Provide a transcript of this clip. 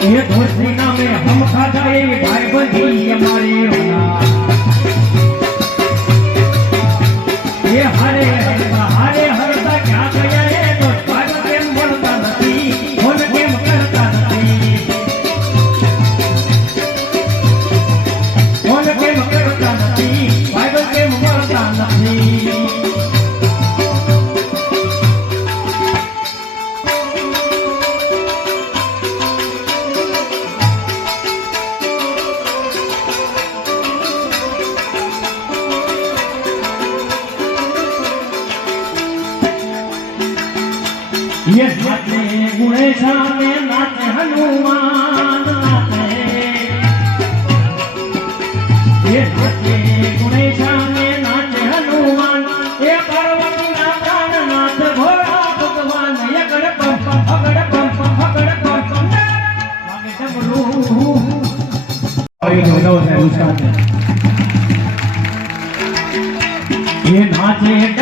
ये दोस्ती नामे हम खा जाए भाई बंधी हमारे होना ये हरे हरता क्या गया है तो भाई केम बोलता नहीं बोल केम करता नहीं बोल केम करता नहीं भाई केम बोलता नहीं ये नाचे गुणेशा में नाचे हनुमान नाचे ये नाचे गुणेशा में नाचे हनुमान ये पार्वती ना प्राण नाथ भोला भगवान ये गणपम भगड़पम वागे डमरू ये नाचे